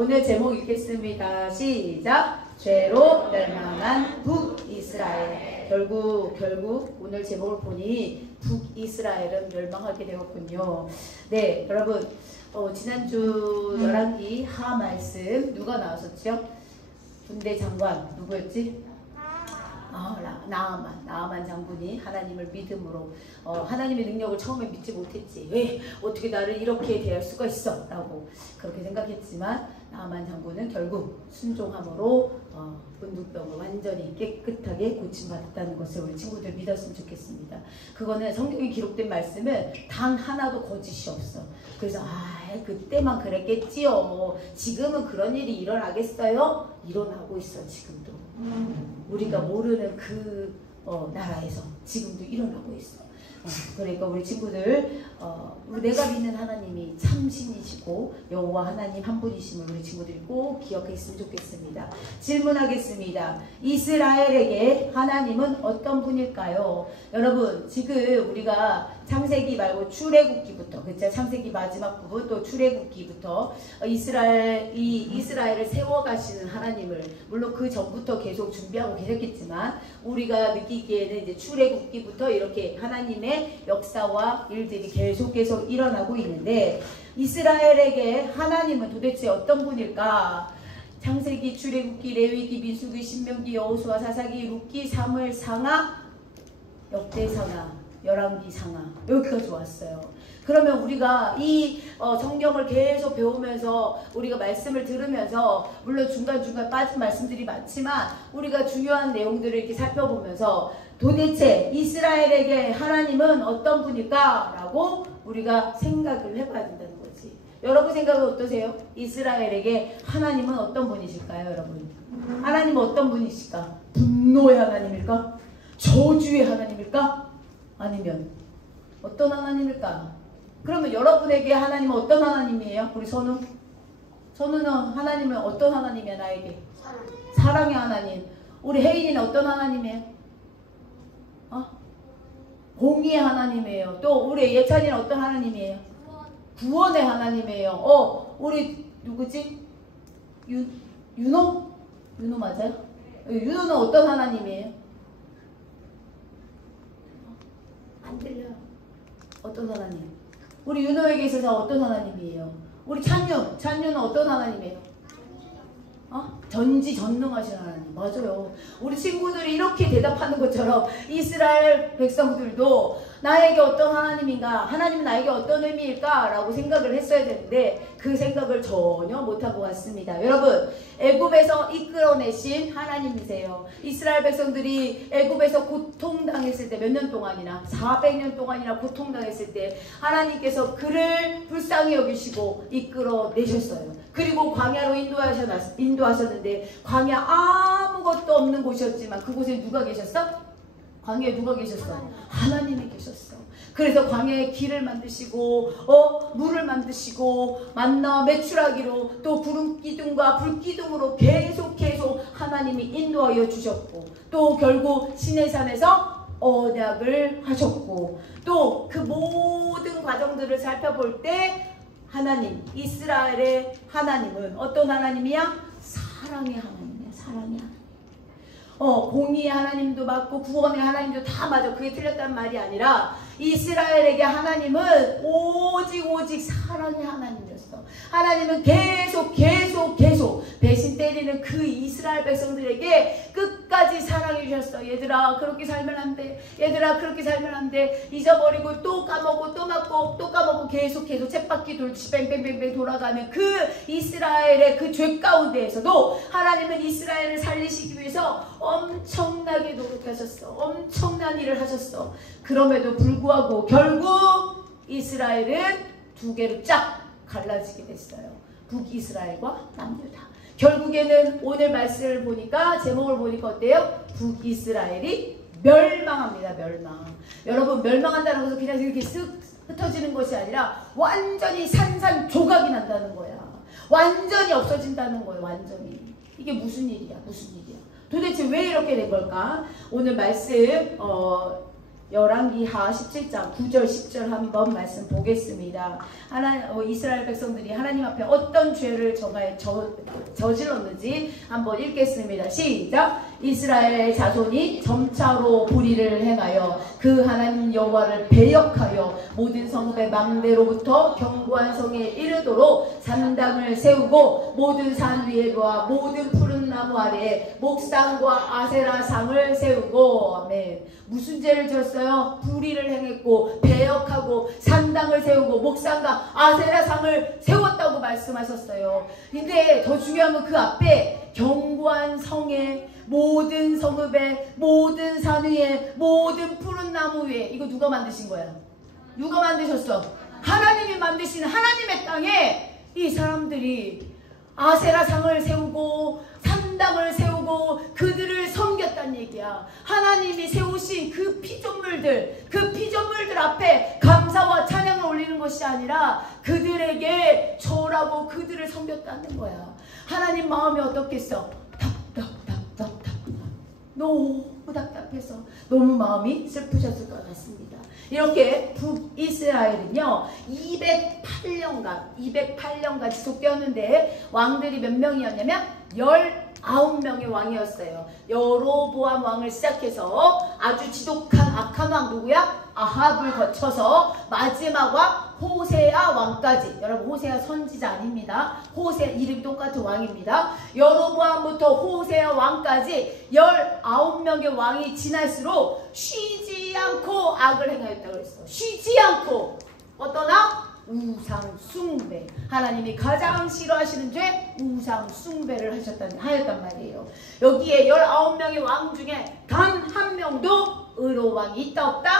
오늘 제목 읽겠습니다. 시작. 죄로 멸망한 북이스라엘. 결국 오늘 제목을 보니 북이스라엘은 멸망하게 되었군요. 네, 여러분 지난주 열왕기 하 말씀 누가 나왔었죠? 군대 장관 누구였지? 나아만 장군이 하나님을 믿음으로 하나님의 능력을 처음에 믿지 못했지. 왜 어떻게 나를 이렇게 대할 수가 있어? 라고 그렇게 생각했지만 나아만 장군은 결국 순종함으로 문둥병을 완전히 깨끗하게 고침받았다는 것을 우리 친구들 믿었으면 좋겠습니다. 그거는 성경에 기록된 말씀은 단 하나도 거짓이 없어. 그래서 그때만 그랬겠지요. 지금은 그런 일이 일어나겠어요? 일어나고 있어. 지금도 우리가 모르는 그 나라에서 지금도 일어나고 있어. 그러니까 우리 친구들 내가 믿는 하나님이 참신이시고 여호와 하나님 한 분이심을 우리 친구들이 꼭 기억했으면 좋겠습니다. 질문하겠습니다. 이스라엘에게 하나님은 어떤 분일까요? 여러분 지금 우리가 창세기 말고 출애굽기부터, 그쵸? 창세기 마지막 부분 또 출애굽기부터 이스라엘을 세워가시는 하나님을, 물론 그 전부터 계속 준비하고 계셨겠지만 우리가 느끼기에는 이제 출애굽기부터 이렇게 하나님의 역사와 일들이 계속 일어나고 있는데, 이스라엘에게 하나님은 도대체 어떤 분일까? 창세기, 출애굽기, 레위기, 민수기, 신명기, 여호수아, 사사기, 룻기, 사무엘, 상하, 역대상하, 열왕기 상하, 여기까지 왔어요. 그러면 우리가 이 성경을 계속 배우면서 우리가 말씀을 들으면서, 물론 중간중간 빠진 말씀들이 많지만 우리가 중요한 내용들을 이렇게 살펴보면서 도대체 이스라엘에게 하나님은 어떤 분일까? 라고 우리가 생각을 해봐야 된다는 거지. 여러분 생각은 어떠세요? 이스라엘에게 하나님은 어떤 분이실까요, 여러분? 하나님은 어떤 분이실까? 분노의 하나님일까? 저주의 하나님일까? 아니면 어떤 하나님일까? 그러면 여러분에게 하나님은 어떤 하나님이에요? 우리 선우는 하나님은 어떤 하나님이야? 나에게 사랑의 하나님. 우리 혜인이는 어떤 하나님이에요? 공의의 하나님이에요. 또 우리 예찬이는 어떤 하나님이에요? 구원의 하나님이에요. 우리 누구지? 윤호 맞아요? 윤호는 어떤 하나님이에요? 안 들려요. 어떤 하나님? 우리 윤호에게 있어서 어떤 하나님이에요? 우리 찬유는 어떤 하나님이에요? 전지전능하신 하나님. 맞아요. 우리 친구들이 이렇게 대답하는 것처럼 이스라엘 백성들도 나에게 어떤 하나님인가, 하나님은 나에게 어떤 의미일까 라고 생각을 했어야 되는데 그 생각을 전혀 못한 것 같습니다. 여러분, 애굽에서 이끌어내신 하나님이세요. 이스라엘 백성들이 애굽에서 고통당했을 때 몇 년 동안이나 400년 동안이나 고통당했을 때 하나님께서 그를 불쌍히 여기시고 이끌어내셨어요. 그리고 광야로 인도하셨는데 광야 아무것도 없는 곳이었지만 그곳에 누가 계셨어? 광야에 누가 계셨어? 하나님이 계셨어. 그래서 광야에 길을 만드시고 물을 만드시고 만나 메추라기로 또 구름 기둥과 불 기둥으로 계속 하나님이 인도하여 주셨고, 또 결국 시내산에서 언약을 하셨고, 또 그 모든 과정들을 살펴볼 때 하나님, 이스라엘의 하나님은 어떤 하나님이야? 사랑의 하나님이야. 사랑의 하나님. 공의의 하나님도 맞고 구원의 하나님도 다 맞아. 그게 틀렸단 말이 아니라 이스라엘에게 하나님은 오직 사랑의 하나님이었어. 하나님은 계속 배신 때리는 그 이스라엘 백성들에게 끝까지 사랑해 주셨어. 얘들아 그렇게 살면 안 돼. 얘들아 그렇게 살면 안 돼. 잊어버리고 또 까먹고 또 맞고 또 까먹고 계속 쳇바퀴 돌듯이 뺑뺑뺑뺑 돌아가는 그 이스라엘의 그 죄 가운데에서도 하나님은 이스라엘을 살리시기 위해서 엄청나게 노력하셨어. 엄청난 일을 하셨어. 그럼에도 불구하고 결국 이스라엘은 두 개로 쫙 갈라지게 됐어요. 북이스라엘과 남유다. 결국에는 오늘 말씀을 보니까, 제목을 보니까 어때요? 북이스라엘이 멸망합니다. 멸망. 여러분, 멸망한다는 것은 그냥 이렇게 쓱 흩어지는 것이 아니라 완전히 산산조각이 난다는 거야. 완전히 없어진다는 거예요. 완전히. 이게 무슨 일이야? 도대체 왜 이렇게 된 걸까? 오늘 말씀 열왕기하 17장 9절 10절 한번 말씀 보겠습니다. 이스라엘 백성들이 하나님 앞에 어떤 죄를 저질렀는지 한번 읽겠습니다. 시작. 이스라엘 자손이 점차로 불의를 행하여 그 하나님 여호와를 배역하여 모든 성읍의 망대로부터 견고한 성에 이르도록 산당을 세우고 모든 산 위에와 모든 푸른 나무 아래에 목상과 아세라상을 세우고. 아멘. 무슨 죄를 지었어요? 불의를 행했고 배역하고 산당을 세우고 목상과 아세라상을 세웠다고 말씀하셨어요. 근데 더 중요한 건 그 앞에 견고한 성에 모든 성읍에 모든 산 위에 모든 푸른 나무 위에. 이거 누가 만드신 거야? 누가 만드셨어? 하나님이 만드신 하나님의 땅에 이 사람들이 아세라상을 세우고 산당을 세우고 그들을 섬겼단 얘기야. 하나님이 세우신 그 피조물들 앞에 감사와 찬양을 올리는 것이 아니라 그들에게 절하고 그들을 섬겼다는 거야. 하나님 마음이 어떻겠어? 답답 너무 답답해서 너무 마음이 슬프셨을 것 같습니다. 이렇게 북이스라엘은요 208년간 지속되었는데 왕들이 몇 명이었냐면 19명의 왕이었어요. 여로보암 왕을 시작해서 아주 지독한 악한 왕 누구야? 아합을 거쳐서 마지막 왕 호세아 왕까지. 여러분 호세아 선지자 아닙니다. 호세아 이름이 똑같은 왕입니다. 여로보암부터 호세아 왕까지 19명의 왕이 지날수록 쉬지 않고 악을 행하였다고 그랬어. 쉬지 않고. 어떤 악? 우상 숭배. 하나님이 가장 싫어하시는 죄 우상 숭배를 하였단 말이에요. 여기에 19명의 왕 중에 단 한 명도 의로운 왕이 있다 없다?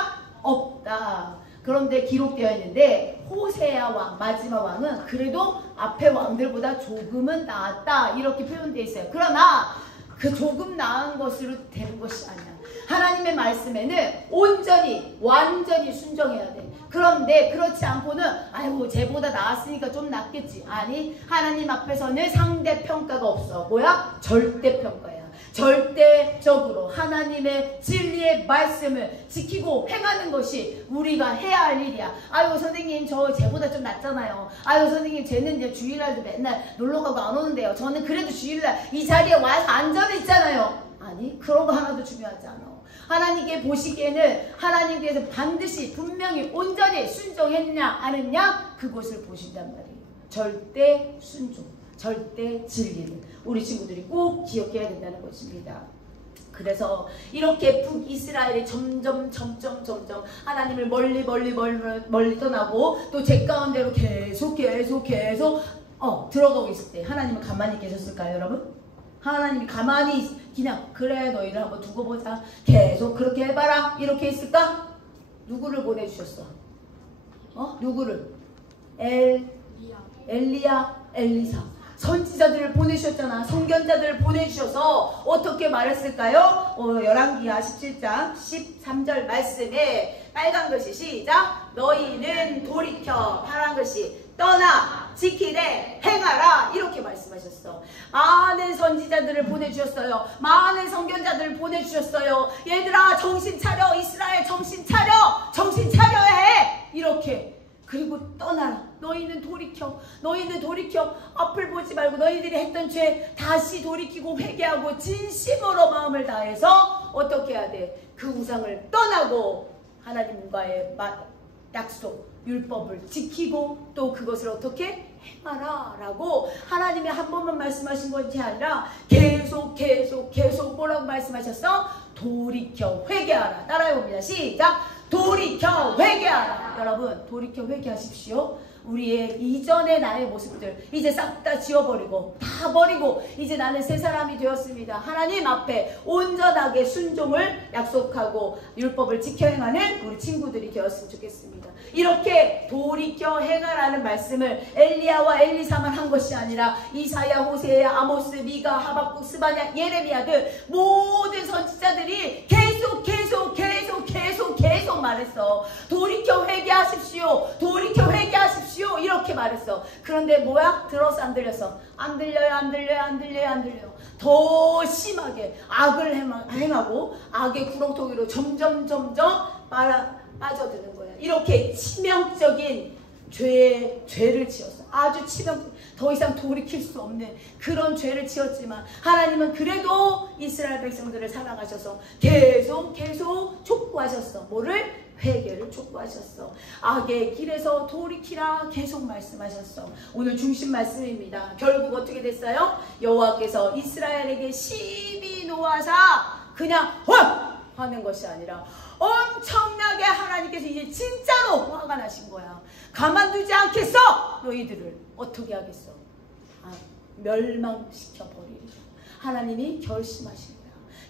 없다. 그런데 기록되어 있는데 호세아 왕 마지막 왕은 그래도 앞에 왕들보다 조금은 나았다 이렇게 표현되어 있어요. 그러나 그 조금 나은 것으로 되는 것이 아니야. 하나님의 말씀에는 온전히 완전히 순종해야 돼. 그런데 그렇지 않고는 아이고 쟤보다 나았으니까 좀 낫겠지. 아니 하나님 앞에서는 상대평가가 없어. 뭐야? 절대평가야. 절대적으로 하나님의 진리의 말씀을 지키고 행하는 것이 우리가 해야 할 일이야. 아유 선생님 저 쟤보다 좀 낫잖아요. 아유 선생님 쟤는 이제 주일날도 맨날 놀러가고 안 오는데요. 저는 그래도 주일날 이 자리에 와서 앉아 있잖아요. 아니 그런 거 하나도 중요하지 않아. 하나님께 보시기에는 하나님께서 반드시 분명히 온전히 순종했냐 안 했냐 그것을 보신단 말이에요. 절대 순종, 절대 진리를 우리 친구들이 꼭 기억해야 된다는 것입니다. 그래서 이렇게 북이스라엘이 점점 하나님을 멀리 떠나고 또 제 가운데로 계속 들어가고 있을 때 하나님은 가만히 계셨을까요 여러분? 하나님이 가만히 그냥 그래 너희를 한번 두고 보자 계속 그렇게 해봐라 이렇게 했을까? 누구를 보내주셨어? 누구를? 엘리야 엘리사 선지자들을 보내주셨잖아. 선견자들을 보내주셔서 어떻게 말했을까요? 열왕기하 17장 13절 말씀에 빨간 글씨 시작. 너희는 돌이켜 파란 글씨 떠나 지키되 행하라 이렇게 말씀하셨어. 많은 선지자들을 보내주셨어요. 많은 선견자들을 보내주셨어요. 얘들아 정신 차려. 이스라엘 정신 차려. 정신 차려야 해. 이렇게. 그리고 떠나라. 너희는 돌이켜. 너희는 돌이켜. 앞을 보지 말고 너희들이 했던 죄 다시 돌이키고 회개하고 진심으로 마음을 다해서 어떻게 해야 돼? 그 우상을 떠나고 하나님과의 약속 율법을 지키고 또 그것을 어떻게 행하라 라고 하나님이 한 번만 말씀하신 것이 아니라 계속 뭐라고 말씀하셨어? 돌이켜 회개하라. 따라해봅니다. 시작. 돌이켜 회개하라. 여러분 돌이켜 회개하십시오. 우리의 이전의 나의 모습들 이제 싹 다 지워버리고 다 버리고 이제 나는 새 사람이 되었습니다. 하나님 앞에 온전하게 순종을 약속하고 율법을 지켜 행하는 우리 친구들이 되었으면 좋겠습니다. 이렇게 돌이켜 행하라는 말씀을 엘리야와 엘리사만 한 것이 아니라 이사야, 호세야, 아모스, 미가, 하박국, 스바냐, 예레미야 등 모든 선지자들이 계속 말했어. 돌이켜 회개하십시오. 돌이켜 회개하십시오. 이렇게 말했어. 그런데 뭐야? 들었어 안 들렸어? 안 들려요. 더 심하게 악을 행하고 악의 구렁텅이로 점점 빠져드는 거야. 이렇게 치명적인 죄를 지었어. 아주 더 이상 돌이킬 수 없는 그런 죄를 지었지만 하나님은 그래도 이스라엘 백성들을 사랑하셔서 계속 촉구하셨어. 뭐를? 회개를 촉구하셨어. 악의 길에서 돌이키라 계속 말씀하셨어. 오늘 중심 말씀입니다. 결국 어떻게 됐어요? 여호와께서 이스라엘에게 심히 노하사 그냥 하는 것이 아니라 엄청나게 하나님께서 이제 진짜로 화가 나신 거야. 가만두지 않겠어. 너희들을 어떻게 하겠어? 멸망시켜 버리리라. 하나님이 결심하신 거야.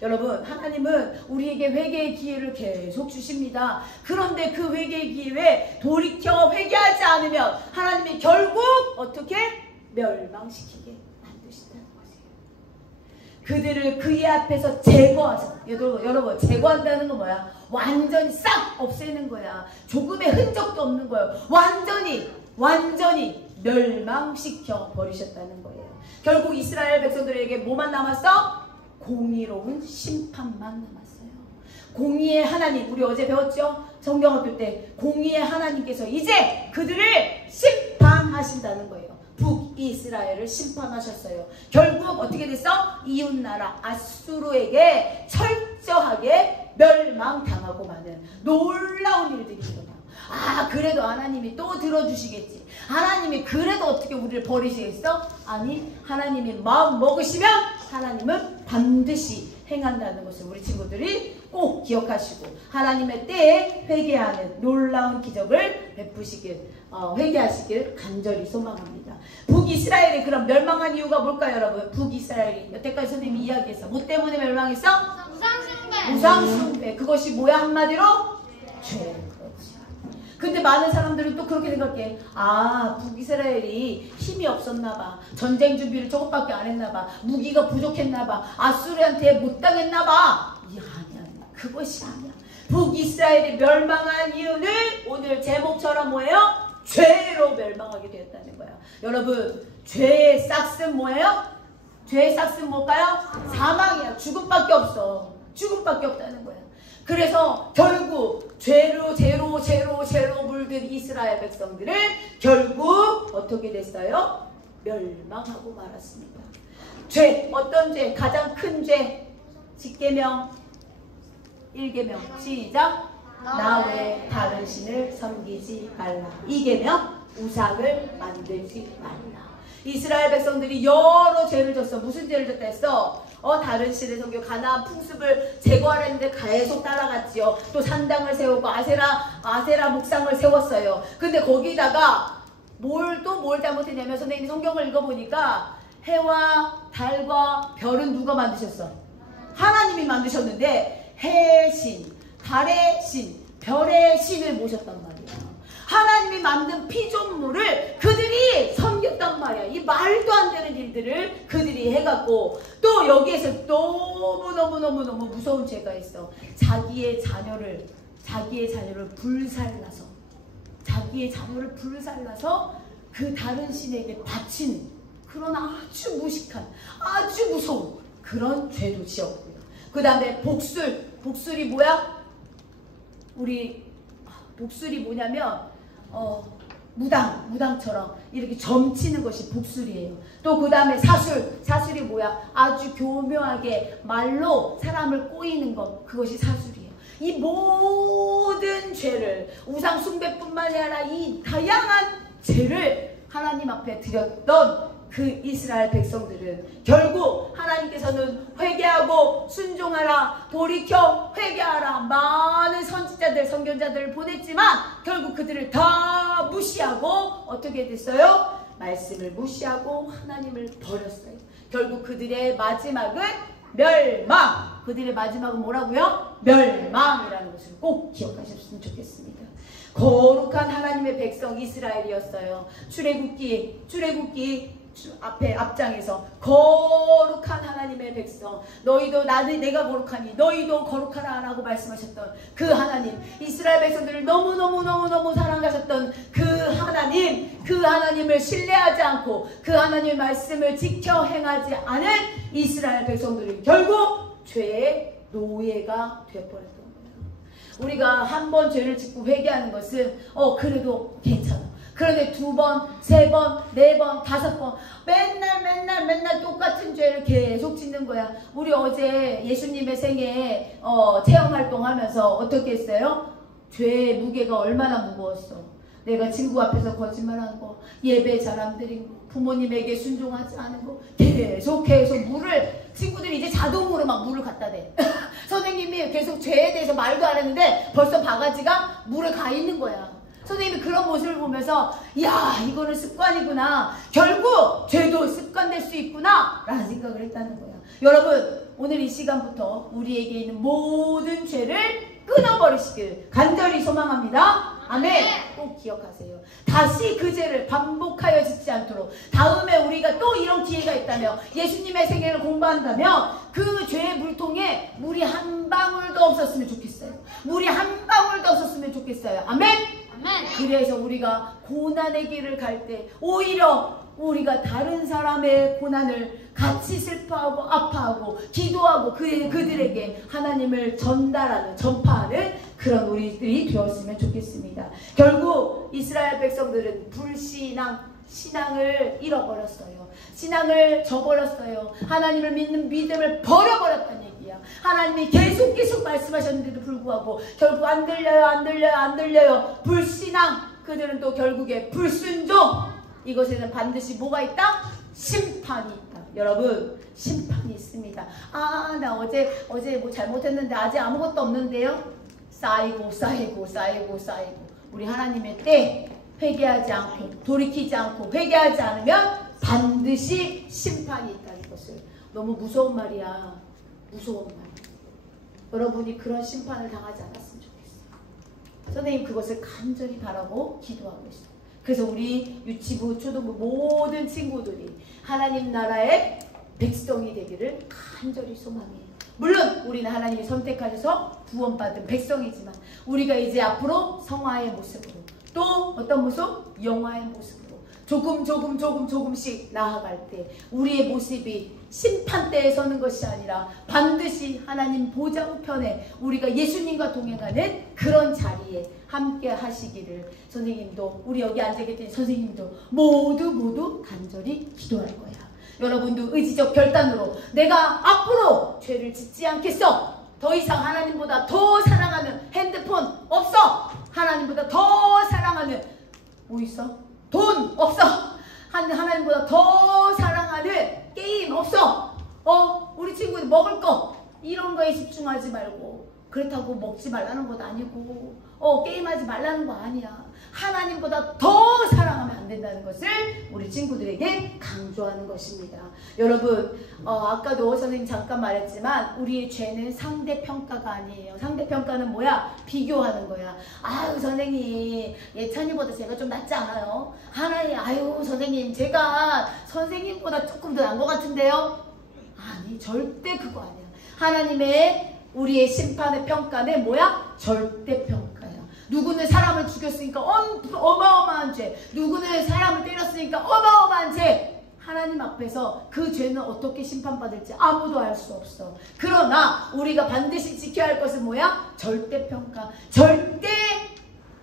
여러분, 하나님은 우리에게 회개의 기회를 계속 주십니다. 그런데 그 회개의 기회에 돌이켜 회개하지 않으면 하나님이 결국 어떻게? 멸망시키게 만드신다는 거예요. 그들을 그의 앞에서 제거하셔. 여러분, 제거한다는 건 뭐야? 완전히 싹 없애는 거야. 조금의 흔적도 없는 거예요. 완전히 멸망시켜 버리셨다는 거예요. 결국 이스라엘 백성들에게 뭐만 남았어? 공의로운 심판만 남았어요. 공의의 하나님, 우리 어제 배웠죠? 성경학교 때 공의의 하나님께서 이제 그들을 심판하신다는 거예요. 북이스라엘을 심판하셨어요. 결국 어떻게 됐어? 이웃나라 아수르에게 철저하게 멸망당하고 마는 놀라운 일들이 일어나. 그래도 하나님이 또 들어주시겠지. 하나님이 그래도 어떻게 우리를 버리시겠어? 아니, 하나님이 마음 먹으시면 하나님은 반드시 행한다는 것을 우리 친구들이 꼭 기억하시고 하나님의 때에 회개하는 놀라운 기적을 회개하시길 간절히 소망합니다. 북이스라엘이 그럼 멸망한 이유가 뭘까요, 여러분? 북이스라엘이 여태까지 선생님이 이야기했어. 뭐 때문에 멸망했어? 우상숭배. 그것이 뭐야? 한마디로? 죄. 근데 많은 사람들은 또 그렇게 생각해. 북이스라엘이 힘이 없었나봐. 전쟁 준비를 조금밖에 안 했나봐. 무기가 부족했나봐. 아수르한테 못 당했나봐. 아니야. 그것이 아니야. 북이스라엘이 멸망한 이유는 오늘 제목처럼 뭐예요? 죄로 멸망하게 되었다는 거야. 여러분, 죄의 싹은 뭐예요? 죄의 싹은 뭘까요? 사망이야. 죽음밖에 없어. 죽음밖에 없다는 거야. 그래서 결국 죄로 물든 이스라엘 백성들은 결국 어떻게 됐어요? 멸망하고 말았습니다. 죄, 어떤 죄? 가장 큰 죄. 10계명 1계명 시작. 나 외에 다른 신을 섬기지 말라. 2계명 우상을 만들지 말라. 이스라엘 백성들이 여러 죄를 졌어. 무슨 죄를 졌다 했어? 다른 신을 섬기고 가나안 풍습을 제거하려 했는데 계속 따라갔지요. 또 산당을 세우고 아세라 목상을 세웠어요. 근데 거기다가 뭘 잘못했냐면 선생님이 성경을 읽어보니까 해와 달과 별은 누가 만드셨어? 하나님이 만드셨는데 해의 신, 달의 신, 별의 신을 모셨단 말이야. 하나님이 만든 피조물을 그들이 섬겼단 말이야. 이 말도 안 되는 일들을 그들이 해갖고 또 여기에서 너무 무서운 죄가 있어. 자기의 자녀를 불살라서 그 다른 신에게 바친 그런 아주 무식한, 아주 무서운 그런 죄도 지었고요. 그 다음에 복술이 뭐야? 복술이 뭐냐면 무당처럼 이렇게 점치는 것이 복술이에요. 또 그 다음에 사술이 뭐야? 아주 교묘하게 말로 사람을 꼬이는 것, 그것이 사술이에요. 이 모든 죄를, 우상 숭배뿐만이 아니라 이 다양한 죄를 하나님 앞에 드렸던 그 이스라엘 백성들은 결국 하나님께서는 회개하고 순종하라, 돌이켜 회개하라, 많은 선지자들, 선견자들을 보냈지만 결국 그들을 다 무시하고 어떻게 됐어요? 말씀을 무시하고 하나님을 버렸어요. 결국 그들의 마지막은 멸망. 그들의 마지막은 뭐라고요? 멸망이라는 것을 꼭 기억하셨으면 좋겠습니다. 거룩한 하나님의 백성 이스라엘이었어요. 출애굽기 앞장에서 거룩한 하나님의 백성, 너희도 내가 거룩하니 너희도 거룩하라 라고 말씀하셨던 그 하나님, 이스라엘 백성들을 너무너무 사랑하셨던 그 하나님을 신뢰하지 않고 그 하나님의 말씀을 지켜 행하지 않은 이스라엘 백성들이 결국 죄의 노예가 되어버렸던 거예요. 우리가 한 번 죄를 짓고 회개하는 것은 그래도 괜찮아. 그런데 2번, 3번, 4번, 5번 맨날 똑같은 죄를 계속 짓는 거야. 우리 어제 예수님의 생애 체험활동하면서 어떻게 했어요? 죄의 무게가 얼마나 무거웠어. 내가 친구 앞에서 거짓말하는 거, 예배 잘 안 드린 거, 부모님에게 순종하지 않은 거, 계속해서 물을, 친구들이 이제 자동으로 막 물을 갖다 대. 선생님이 계속 죄에 대해서 말도 안 했는데 벌써 바가지가 물에 가 있는 거야. 선생님이 그런 모습을 보면서 야, 이거는 습관이구나. 결국 죄도 습관될 수 있구나 라는 생각을 했다는 거야. 여러분, 오늘 이 시간부터 우리에게 있는 모든 죄를 끊어버리시길 간절히 소망합니다. 아멘. 꼭 기억하세요. 다시 그 죄를 반복하여 짓지 않도록, 다음에 우리가 또 이런 기회가 있다면, 예수님의 생애를 공부한다면 그 죄의 물통에 물이 한 방울도 없었으면 좋겠어요. 물이 한 방울도 없었으면 좋겠어요. 아멘. 그래서 우리가 고난의 길을 갈 때 오히려 우리가 다른 사람의 고난을 같이 슬퍼하고 아파하고 기도하고 그들에게 하나님을 전달하는, 전파하는 그런 우리들이 되었으면 좋겠습니다. 결국 이스라엘 백성들은 신앙을 잃어버렸어요. 신앙을 저버렸어요. 하나님을 믿는 믿음을 버려버렸다는 얘기야. 하나님이 계속 말씀하셨는데도 불구하고 결국 안 들려요. 불신앙. 그들은 또 결국에 불순종. 이것에는 반드시 뭐가 있다? 심판이 있다. 여러분, 심판이 있습니다. 나 어제 뭐 잘못했는데 아직 아무것도 없는데요. 쌓이고 우리 하나님의 때 회개하지 않고, 돌이키지 않고 회개하지 않으면 반드시 심판이 있다는 것을. 너무 무서운 말이야. 무서운 말. 여러분이 그런 심판을 당하지 않았으면 좋겠어요. 선생님 그것을 간절히 바라고 기도하고 있어요. 그래서 우리 유치부, 초등부 모든 친구들이 하나님 나라의 백성이 되기를 간절히 소망해요. 물론 우리는 하나님이 선택하셔서 구원받은 백성이지만 우리가 이제 앞으로 성화의 모습으로, 또 어떤 모습? 영화의 모습으로 조금씩 나아갈 때 우리의 모습이 심판대에 서는 것이 아니라 반드시 하나님 보좌 우편에 우리가 예수님과 동행하는 그런 자리에 함께 하시기를 선생님도, 우리 여기 앉아 계신 선생님도 모두 간절히 기도할 거야. 여러분도 의지적 결단으로 내가 앞으로 죄를 짓지 않겠어. 더 이상 하나님보다 더 사랑하는 핸드폰 없어. 하나님보다 더 사랑하는 뭐 있어? 돈 없어. 하나님보다 더 사랑하는 게임 없어. 우리 친구들 먹을 거 이런 거에 집중하지 말고, 그렇다고 먹지 말라는 것 아니고 게임하지 말라는 거 아니야. 하나님보다 더 사랑하면 안 된다는 것을 우리 친구들에게 강조하는 것입니다. 여러분, 아까도 선생님 잠깐 말했지만 우리의 죄는 상대평가가 아니에요. 상대평가는 뭐야? 비교하는 거야. 아유 선생님, 예찬이보다 제가 좀 낫지 않아요? 아유 선생님, 제가 선생님보다 조금 더 나은 것 같은데요? 아니, 절대 그거 아니야. 하나님의 우리의 심판의 평가는 뭐야? 절대평가야. 누구는 사람을 죽였으니까 어마어마한 죄, 누구는 사람을 때렸으니까 어마어마한 죄. 하나님 앞에서 그 죄는 어떻게 심판받을지 아무도 알 수 없어. 그러나 우리가 반드시 지켜야 할 것은 뭐야? 절대평가, 절대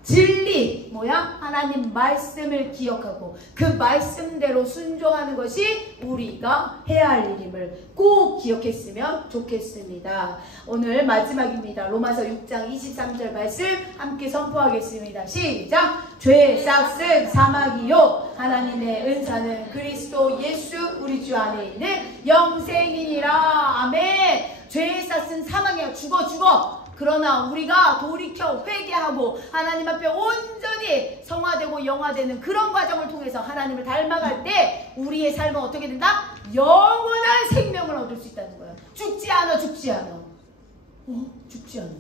진리, 뭐야? 하나님 말씀을 기억하고 그 말씀대로 순종하는 것이 우리가 해야 할 일임을 꼭 기억했으면 좋겠습니다. 오늘 마지막입니다. 로마서 6장 23절 말씀 함께 선포하겠습니다. 시작! 죄의 싹은 사막이요 하나님의 은사는 그리스도 예수 우리 주 안에 있는 영생이니라. 아멘. 죄의 싹은 사막이야. 죽어. 그러나 우리가 돌이켜 회개하고 하나님 앞에 온전히 성화되고 영화되는 그런 과정을 통해서 하나님을 닮아갈 때 우리의 삶은 어떻게 된다? 영원한 생명을 얻을 수 있다는 거야. 죽지 않아. 죽지 않아.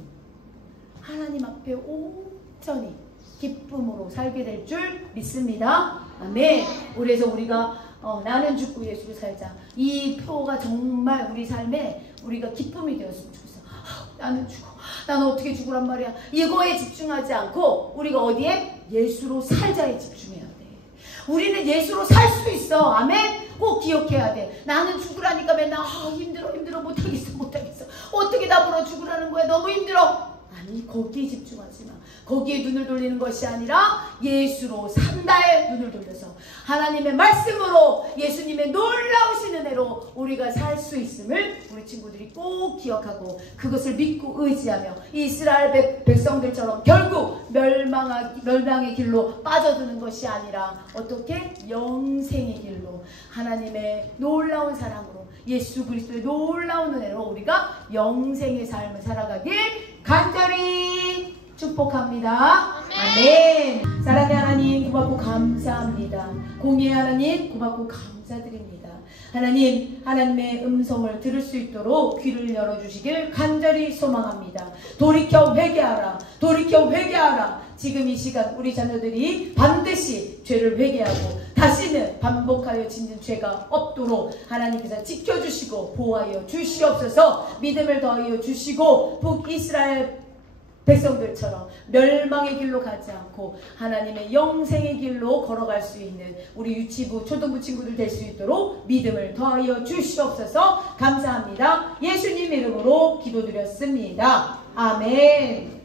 하나님 앞에 온전히 기쁨으로 살게 될 줄 믿습니다. 아멘. 그래서 우리가 나는 죽고 예수를 살자, 이 표가 정말 우리 삶에 우리가 기쁨이 되었으면 좋겠어. 나는 죽어. 나는 어떻게 죽으란 말이야. 이거에 집중하지 않고 우리가 어디에? 예수로 살자에 집중해야 돼. 우리는 예수로 살 수 있어. 아멘. 꼭 기억해야 돼. 나는 죽으라니까 맨날 힘들어 못하겠어. 어떻게 나보러 죽으라는 거야. 너무 힘들어. 아니, 거기에 집중하지 마. 거기에 눈을 돌리는 것이 아니라 예수로 산다에 눈을 돌려서 하나님의 말씀으로 예수님의 놀라우신 은혜로 우리가 살 수 있음을 우리 친구들이 꼭 기억하고 그것을 믿고 의지하며 이스라엘 백성들처럼 결국 멸망의 길로 빠져드는 것이 아니라 어떻게? 영생의 길로 하나님의 놀라운 사랑으로 예수 그리스도의 놀라운 은혜로 우리가 영생의 삶을 살아가길 간절히 축복합니다. 아멘. 사랑의 하나님 고맙고 감사합니다. 공의의 하나님 고맙고 감사드립니다. 하나님, 하나님의 음성을 들을 수 있도록 귀를 열어주시길 간절히 소망합니다. 돌이켜 회개하라. 돌이켜 회개하라. 지금 이 시간 우리 자녀들이 반드시 죄를 회개하고 다시는 반복하여 짓는 죄가 없도록 하나님께서 지켜주시고 보호하여 주시옵소서. 믿음을 더하여 주시고 북이스라엘 백성들처럼 멸망의 길로 가지 않고 하나님의 영생의 길로 걸어갈 수 있는 우리 유치부, 초등부 친구들 될 수 있도록 믿음을 더하여 주시옵소서. 감사합니다. 예수님 이름으로 기도드렸습니다. 아멘.